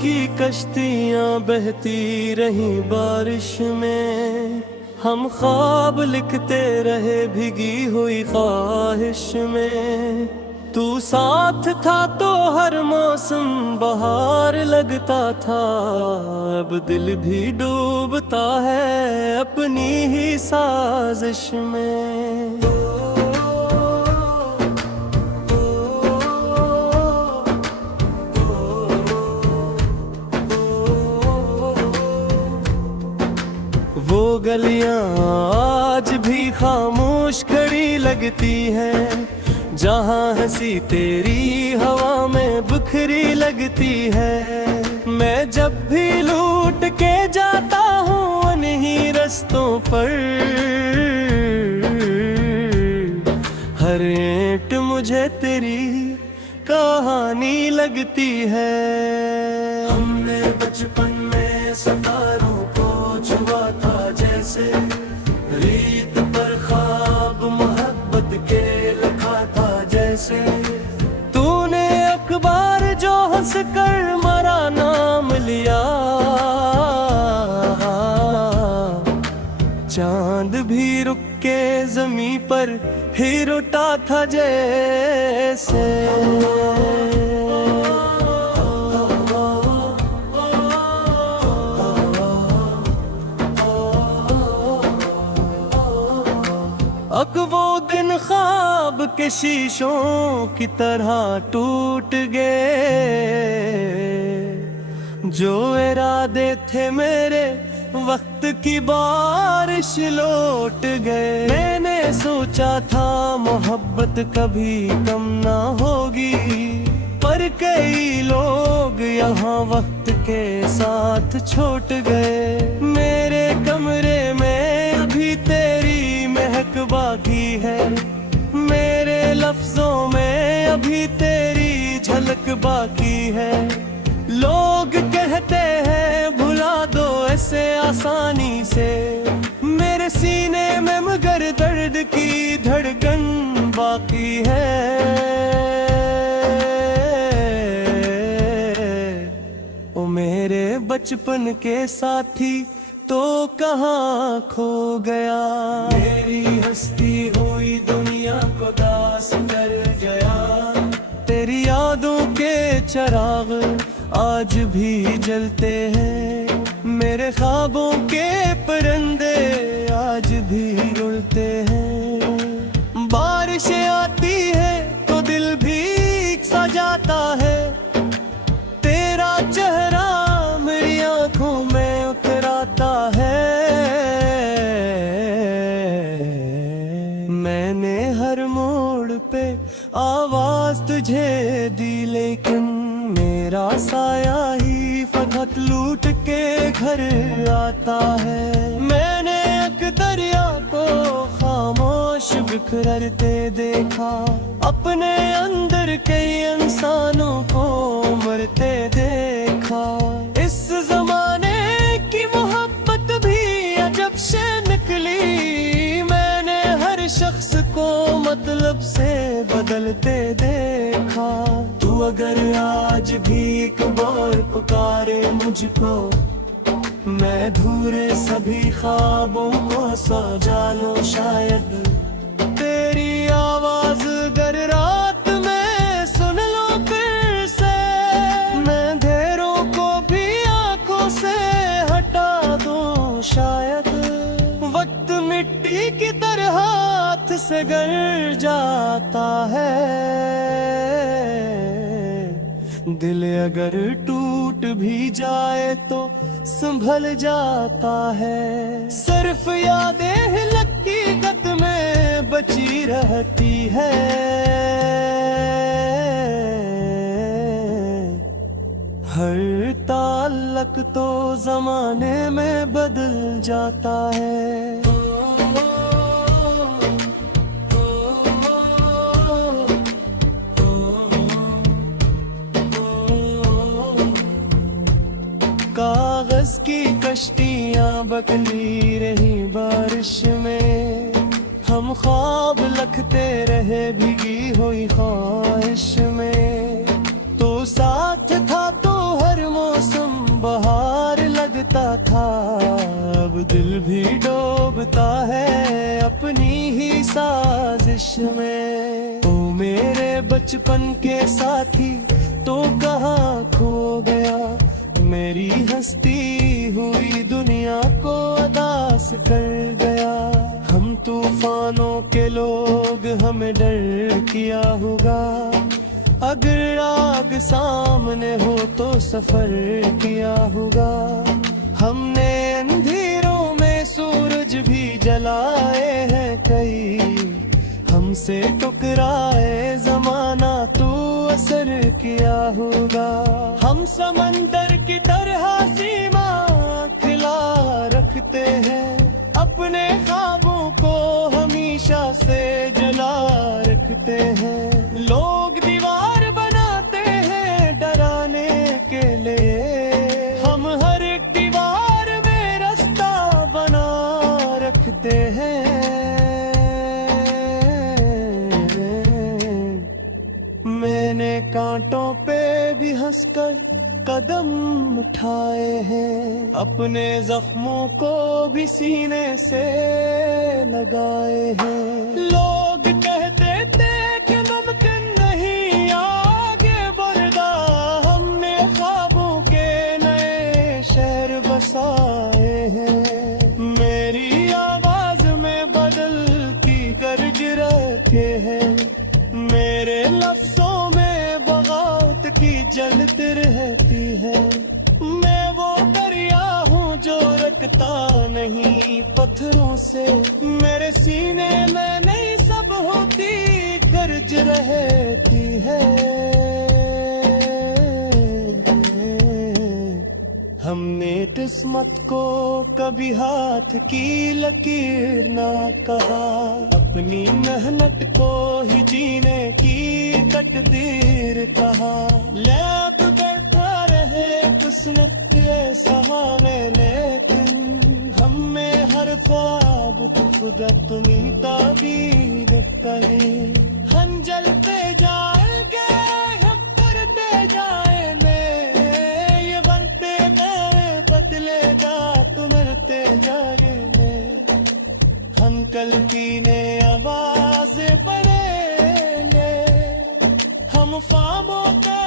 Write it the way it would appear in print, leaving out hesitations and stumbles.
की कश्तियां बहती रहीं बारिश में, हम ख्वाब लिखते रहे भीगी हुई ख्वाहिश में। तू साथ था तो हर मौसम बहार लगता था, अब दिल भी डूबता है अपनी ही साजिश में। वो गलियां आज भी खामोश खड़ी लगती हैं, जहाँ हंसी तेरी हवा में बिखरी लगती है। मैं जब भी लूट के जाता हूँ उन्हीं रस्तों पर, हर ईंट मुझे तेरी कहानी लगती है। हमने बचपन में सितारों को छुआ था जैसे, रीत पर ख्वाब मोहब्बत के लिखा था जैसे। तूने अखबार जो हंस कर मरा नाम लिया, चांद भी रुक के जमी पर ही रुटा था जैसे। अब वो दिन ख्वाब के शीशों की तरह टूट गए, जो इरादे थे मेरे वक्त की बारिश लौट गए। मैंने सोचा था मोहब्बत कभी कम ना होगी, पर कई लोग यहाँ वक्त के साथ छूट गए। मेरे कमरे में अभी तेरी महक बाकी है, मेरे लफ्जों में अभी तेरी झलक बाकी है। लोग कहते हैं भुला दो ऐसे आसानी से, मेरे सीने में मगर दर्द की धड़कन बाकी है। ओ मेरे बचपन के साथी तो कहाँ खो गया, मेरी हस्ती हुई दुनिया को दास कर गया। तेरी यादों के चिराग आज भी जलते हैं, मेरे ख्वाबों के परिंदे आज भी उड़ते हैं। बारिश आती है तो दिल भीग सा जाता है, तेरा चेहरा मेरी आंखों में उतराता है। मैंने हर मोड़ पे आवाज तुझे दी, लेकिन मेरा साया ही फकत लूट के घर आता है। मैंने एक दरिया को खामोश बिखरते देखा, अपने अंदर कई इंसानों को मरते देखा। इस जमाने की मोहब्बत भी अजब से निकली, मैंने हर शख्स को मतलब से बदलते देखा। तू अगर आज भी एक बार पुकारे मुझको, मैं धूरे सभी ख्वाबों को सजा लूं शायद। तेरी आवाज अगर रात में सुन लो फिर से, मैं अंधेरों को भी आंखों से हटा दूं शायद। वक्त मिट्टी की तरह हाथ से गिर जाता है, दिल अगर टूट भी जाए तो संभल जाता है। सिर्फ यादें हकीकत में बची रहती है, हर ताल्लुक तो जमाने में बदल जाता है। कागज की कश्तियां बकली रही बारिश में, हम ख्वाब लखते रहे भीगी हुई ख्वाहिश में। तो साथ साथ था तो हर मौसम बहार लगता था। अब दिल भी डूबता है अपनी ही साजिश में। ओ मेरे बचपन के साथी तो कहाँ खो गया, मेरी हंसती हुई दुनिया को उदास कर गया। हम तूफानों के लोग, हमें डर किया होगा, अगर आग सामने हो तो सफर किया होगा। हमने अंधेरों में सूरज भी जलाए हैं कई, हमसे टकराए जमाना तो असर किया होगा। हम समंदर की तरह सीमा खिला रखते हैं, अपने ख्वाबों को हमेशा से जला रखते हैं। लोग दीवार बनाते हैं डराने के लिए, हम हर एक दीवार में रास्ता बना रखते हैं। मैंने कांटों पे भी हंसकर कदम उठाए हैं, अपने जख्मों को भी सीने से लगाए हैं। लोग कहते थे कि मुमकिन नहीं आगे बढ़ना, हमने ख्वाबों के नए शहर बसाए हैं। मेरी आवाज में बदल की गरज रखे हैं, मेरे लफ्जों में बगावत की जलती रहती है। मैं वो दरिया हूँ जो रखता नहीं पत्थरों से, मेरे सीने में नहीं सब होती गरज रहती है। हमने किस्मत को कभी हाथ की लकीर ना कहा, अपनी मेहनत को ही जीने की तकदीर कहा। लैब बैठा रहे किस्मत के सहारे, लेकिन हम में हर ख्वाब तो खुदा तुम्हीं ताबीर करे। हम जलते जाएंगे, हम बढ़ते जाएंगे, ये बनते गए बदलेगा तो मरते जाएंगे। हम कल की ने आवाज़ें पढ़ेंगे, हम ख्वाबों का